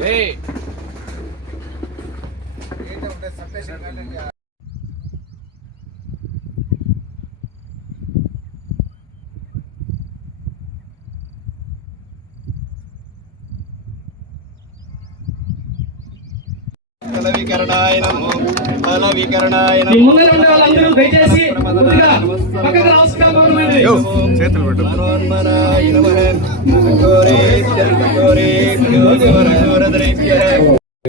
ఫలవికరణాయ నమో ఫలవికరణాయ దయచేసి పక్కకు. చేతులు పెట్టు. మనోన్మనాయ నమః.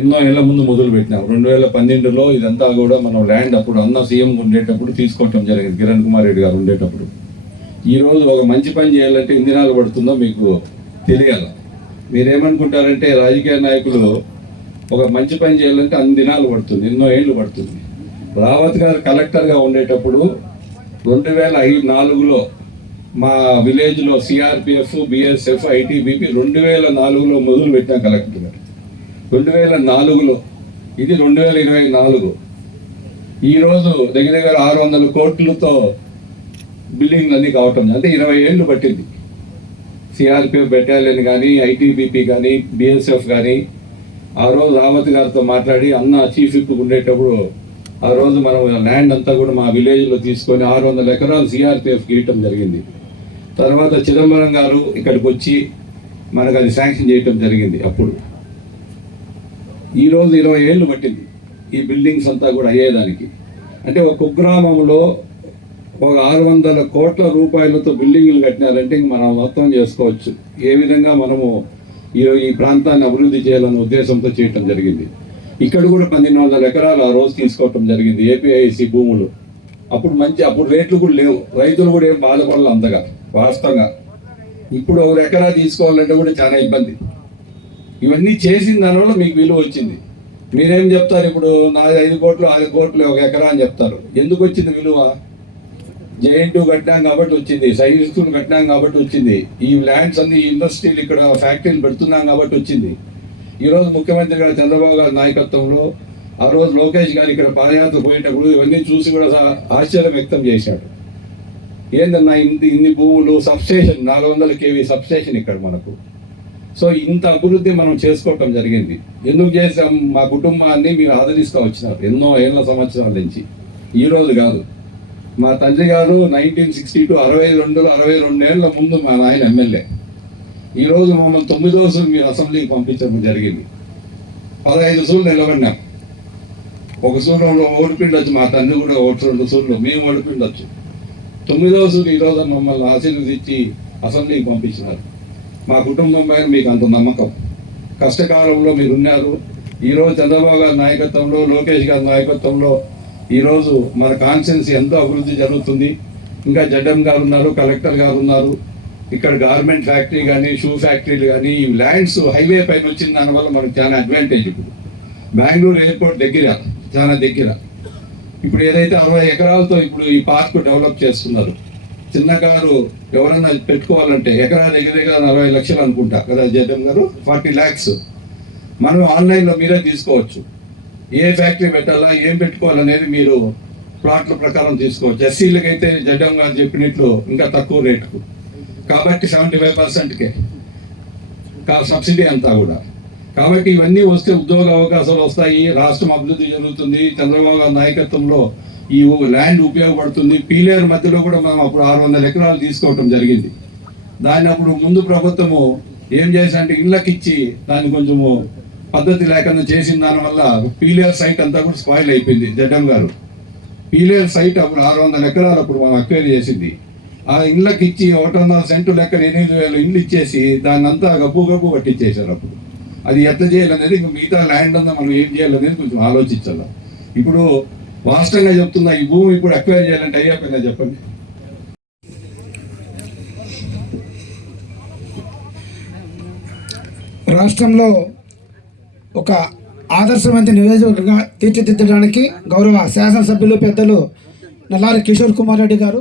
ఎన్నో ఏళ్ళ ముందు మొదలు పెట్టినాం. రెండు వేల పన్నెండులో ఇదంతా కూడా మనం ల్యాండ్ అప్పుడు అన్న సీఎం ఉండేటప్పుడు తీసుకోవటం జరిగింది. కిరణ్ కుమార్ రెడ్డి గారు ఉండేటప్పుడు. ఈ రోజు ఒక మంచి పని చేయాలంటే ఎన్ని పడుతుందో మీకు తెలియాలి. మీరేమనుకుంటారంటే రాజకీయ నాయకులు ఒక మంచి పని చేయాలంటే అన్ని దినాలు పడుతుంది ఎన్నో ఏళ్ళు పడుతుంది. రావత్ గారు కలెక్టర్గా ఉండేటప్పుడు రెండు వేల ఐదు నాలుగులో మా విలేజ్లో సిఆర్పిఎఫ్ బిఎస్ఎఫ్ ఐటీబీపీ రెండు వేల నాలుగులో మొదలు పెట్టిన కలెక్టర్ గారు రెండు వేల నాలుగులో ఇది రెండు వేల ఇరవై నాలుగు. ఈరోజు దగ్గర దగ్గర ఆరు వందల కోట్లతో బిల్డింగ్లు అన్నీ కావటం అంటే ఇరవై ఏళ్ళు పట్టింది. సిఆర్పిఎఫ్ బెటాలియన్ కానీ ఐటీబీపీ కానీ బిఎస్ఎఫ్ కానీ ఆ రోజు రావతి గారితో మాట్లాడి అన్న చీఫ్ విప్ ఉండేటప్పుడు ఆ రోజు మనం ల్యాండ్ అంతా కూడా మా విలేజ్లో తీసుకొని ఆరు వందల ఎకరాలు సిఆర్పిఎఫ్ గీయటం జరిగింది. తర్వాత చిదంబరం గారు ఇక్కడికి వచ్చి మనకు అది శాంక్షన్ చేయటం జరిగింది అప్పుడు. ఈరోజు ఇరవై ఏళ్ళు పట్టింది ఈ బిల్డింగ్స్ అంతా కూడా అయ్యేదానికి. అంటే ఒక కుగ్రామంలో ఒక ఆరు వందల కోట్ల రూపాయలతో బిల్డింగ్లు కట్టినారంటే ఇంక మనం మొత్తం చేసుకోవచ్చు. ఏ విధంగా మనము ఈరోజు ఈ ప్రాంతాన్ని అభివృద్ధి చేయాలన్న ఉద్దేశంతో చేయటం జరిగింది. ఇక్కడ కూడా పన్నెండు వందల ఎకరాలు ఆ రోజు తీసుకోవటం జరిగింది ఏపీఐసి భూములు. అప్పుడు మంచి అప్పుడు రేట్లు కూడా లేవు. రైతులు కూడా ఏం బాధపడాలి అంతగా వాస్తవంగా. ఇప్పుడు ఒక ఎకరా తీసుకోవాలంటే కూడా చాలా ఇబ్బంది. ఇవన్నీ చేసిన దానివల్ల మీకు విలువ వచ్చింది. మీరేం చెప్తారు ఇప్పుడు నాది ఐదు కోట్లు ఆరు కోట్లు ఒక ఎకరా అని చెప్తారు. ఎందుకు వచ్చింది విలువ? జేఎన్టీ కట్టినాం కాబట్టి వచ్చింది సైన్స్ కట్టినాం కాబట్టి వచ్చింది. ఈ ల్యాండ్స్ అన్ని ఇండస్ట్రీలు ఇక్కడ ఫ్యాక్టరీలు పెడుతున్నాం కాబట్టి వచ్చింది. ఈరోజు ముఖ్యమంత్రి గారు చంద్రబాబు గారి నాయకత్వంలో ఆ రోజు లోకేష్ గారు ఇక్కడ పాదయాత్ర పోయేటప్పుడు ఇవన్నీ చూసి కూడా ఆశ్చర్యం వ్యక్తం చేశాడు. ఏందన్నా ఇంత ఇన్ని భూములు సబ్స్టేషన్ నాలుగు వందల కేవీ సబ్స్టేషన్ ఇక్కడ మనకు. సో ఇంత అభివృద్ధి మనం చేసుకోవటం జరిగింది. ఎందుకు చేసాం మా కుటుంబాన్ని మీరు ఆదరిస్తూ వచ్చినారు ఎన్నో ఏళ్ళ సంవత్సరాల నుంచి. ఈ రోజు కాదు. మా తండ్రి గారు నైన్టీన్ సిక్స్టీ టూ అరవై రెండులో అరవై రెండేళ్ళ ముందు మా నాయన ఎమ్మెల్యే. ఈరోజు మమ్మల్ని తొమ్మిదో సూలు మీరు అసెంబ్లీకి పంపించడం జరిగింది. పదహైదు సూలు నిలబడినాం. ఒక సూర్యంలో ఓడిపిండొచ్చు మా తండ్రి కూడా ఒకటి రెండు సూర్యులు మేము ఓడిపిండొచ్చు. తొమ్మిదో సూలు ఈ రోజు మమ్మల్ని ఆశీర్వదించి అసెంబ్లీకి పంపించినారు. మా కుటుంబం పైన మీకు అంత నమ్మకం. కష్టకాలంలో మీరు ఉన్నారు ఈరోజు చంద్రబాబు గారి నాయకత్వంలో లోకేష్ గారి నాయకత్వంలో ఈరోజు మన కాన్షియన్స్ ఎంతో అభివృద్ధి జరుగుతుంది. ఇంకా జడ్ఎం గారు ఉన్నారు కలెక్టర్ గారు ఉన్నారు ఇక్కడ గార్మెంట్ ఫ్యాక్టరీ కానీ షూ ఫ్యాక్టరీలు కానీ ఈ ల్యాండ్స్ హైవే పైన వచ్చిన దానివల్ల మనకు చాలా అడ్వాంటేజ్ ఇప్పుడు. బెంగళూరు ఎయిర్పోర్ట్ దగ్గర చాలా దగ్గర. ఇప్పుడు ఏదైతే అరవై ఎకరాలతో ఇప్పుడు ఈ పార్క్ డెవలప్ చేస్తున్నారు. చిన్న కారు ఎవరైనా పెట్టుకోవాలంటే ఎకరా దగ్గర దగ్గర నలభై లక్షలు అనుకుంటా కదా జగన్ గారు? ఫార్టీ ల్యాక్స్. మనం ఆన్లైన్లో మీరే తీసుకోవచ్చు. ఏ ఫ్యాక్టరీ పెట్టాలా ఏం పెట్టుకోవాలనేది మీరు ప్లాట్ల ప్రకారం తీసుకోవచ్చు. ఎస్సీలకి అయితే జడ్డం గారు చెప్పినట్లు ఇంకా తక్కువ రేటుకు. కాబట్టి సెవెంటీ ఫైవ్ పర్సెంట్కే సబ్సిడీ అంతా కూడా. కాబట్టి ఇవన్నీ వస్తే ఉద్యోగ అవకాశాలు వస్తాయి. రాష్ట్రం అభివృద్ధి జరుగుతుంది. చంద్రబాబు గారి నాయకత్వంలో ఈ ల్యాండ్ ఉపయోగపడుతుంది. పీలేరు మధ్యలో కూడా మనం అప్పుడు ఆరు వందల ఎకరాలు తీసుకోవటం జరిగింది. దాన్ని అప్పుడు ముందు ప్రభుత్వము ఏం చేశారంటే ఇళ్ళకి ఇచ్చి దాన్ని కొంచెము పద్ధతి లేకుండా చేసిన దానివల్ల పీలియర్ సైట్ అంతా కూడా స్పాయిల్ అయిపోయింది జడ్డం గారు. పీలియర్ సైట్ అప్పుడు ఆరు వందల ఎకరాలు అప్పుడు మనం అక్వైర్ చేసింది. ఆ ఇళ్ళకి ఇచ్చి ఒకటి వందల సెంటు లెక్క ఎనిమిది వేల ఇల్లు ఇచ్చేసి దాన్ని అంతా గబ్బు గబ్బు పట్టించేశారు అప్పుడు. అది ఎట్లా చేయాలనేది ఇంక మిగతా ల్యాండ్ అంతా మనం ఏం చేయాలనేది కొంచెం ఆలోచించాలి. ఇప్పుడు వాస్తవంగా చెప్తున్నా ఈ భూమి ఇప్పుడు అక్వైర్ చేయాలంటే అయ్యాపోయిందా చెప్పండి? రాష్ట్రంలో ఒక ఆదర్శవంత నియోజకవర్గంగా తీర్చిదిద్దడానికి గౌరవ శాసనసభ్యులు పెద్దలు నల్లారి కిషోర్ కుమార్ రెడ్డి గారు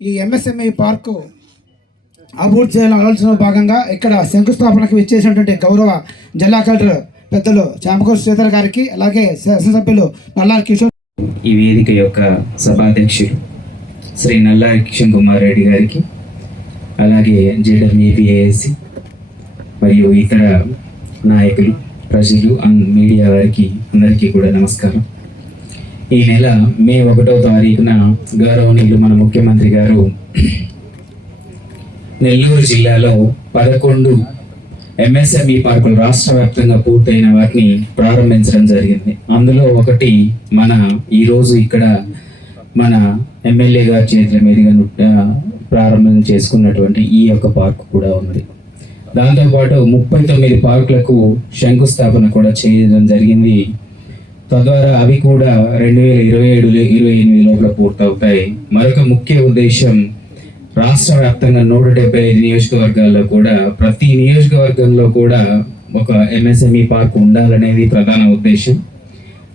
ఈ ఎంఎస్ఎంఈ పార్కు అభివృద్ధి చేయాలని ఆలోచనలో భాగంగా ఇక్కడ శంకుస్థాపనకు ఇచ్చేసినటువంటి గౌరవ జిల్లా కలెక్టర్ పెద్దలు చామకూరు శ్రీధర్ గారికి అలాగే శాసనసభ్యులు నల్లారి కిషోర్ ఈ వేదిక యొక్క సభాధ్యక్షుడు శ్రీ నల్లారి కిషన్ కుమార్ రెడ్డి గారికి అలాగే జేడబ్ల్యూపిఏఎస్సి మరియు ఇతర నాయకులు ప్రజలు అండ్ మీడియా వారికి అందరికీ కూడా నమస్కారం. ఈ నెల మే ఒకటో తారీఖున గౌరవనీయులు మన ముఖ్యమంత్రి గారు నెల్లూరు జిల్లాలో పదకొండు ఎంఎస్ఎంఈ పార్కులు రాష్ట్ర వ్యాప్తంగా పూర్తయిన వాటిని ప్రారంభించడం జరిగింది. అందులో ఒకటి మన ఈరోజు ఇక్కడ మన ఎమ్మెల్యే గారి చేతుల మీదుగా ప్రారంభం చేసుకున్నటువంటి ఈ యొక్క పార్క్ కూడా ఉంది. దాంతోపాటు ముప్పై తొమ్మిది పార్కులకు శంకుస్థాపన కూడా చేయడం జరిగింది. తద్వారా అవి కూడా రెండు వేల ఇరవై ఏడు ఇరవై ఎనిమిది లోపల పూర్తవుతాయి. మరొక ముఖ్య ఉద్దేశం రాష్ట్ర వ్యాప్తంగా నూట డెబ్బై ఐదు నియోజకవర్గాల్లో కూడా ప్రతి నియోజకవర్గంలో కూడా ఒక ఎంఎస్ఎంఈ పార్క్ ఉండాలనేది ప్రధాన ఉద్దేశం.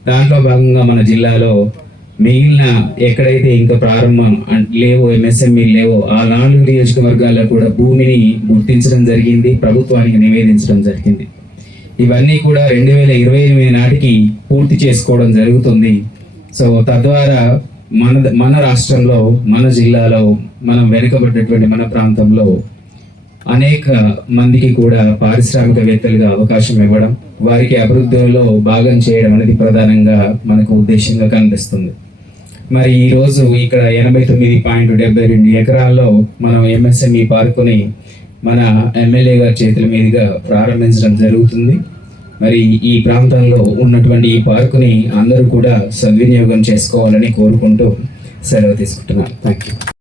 దాంట్లో భాగంగా మన జిల్లాలో మిగిలిన ఎక్కడైతే ఇంకా ప్రారంభం లేవో ఎంఎస్ఎంఈ లేవో ఆ నాలుగు నియోజకవర్గాల్లో కూడా భూమిని గుర్తించడం జరిగింది ప్రభుత్వానికి నివేదించడం జరిగింది. ఇవన్నీ కూడా రెండు వేల ఇరవై ఎనిమిది నాటికి పూర్తి చేసుకోవడం జరుగుతుంది. సో తద్వారా మన మన రాష్ట్రంలో మన జిల్లాలో మనం వెనుకబడ్డటువంటి మన ప్రాంతంలో అనేక మందికి కూడా పారిశ్రామికవేత్తలుగా అవకాశం ఇవ్వడం వారికి అభివృద్ధిలో భాగం చేయడం అనేది ప్రధానంగా మనకు ఉద్దేశంగా కనిపిస్తుంది. మరి ఈరోజు ఇక్కడ ఎనభై తొమ్మిది పాయింట్ డెబ్బై రెండు ఎకరాల్లో మనం ఎంఎస్ఎంఈ పార్కుని మన ఎమ్మెల్యే గారి చేతుల మీదుగా ప్రారంభించడం జరుగుతుంది. మరి ఈ ప్రాంతంలో ఉన్నటువంటి ఈ పార్కుని అందరూ కూడా సద్వినియోగం చేసుకోవాలని కోరుకుంటూ సెలవు తీసుకుంటున్నాను. Thank you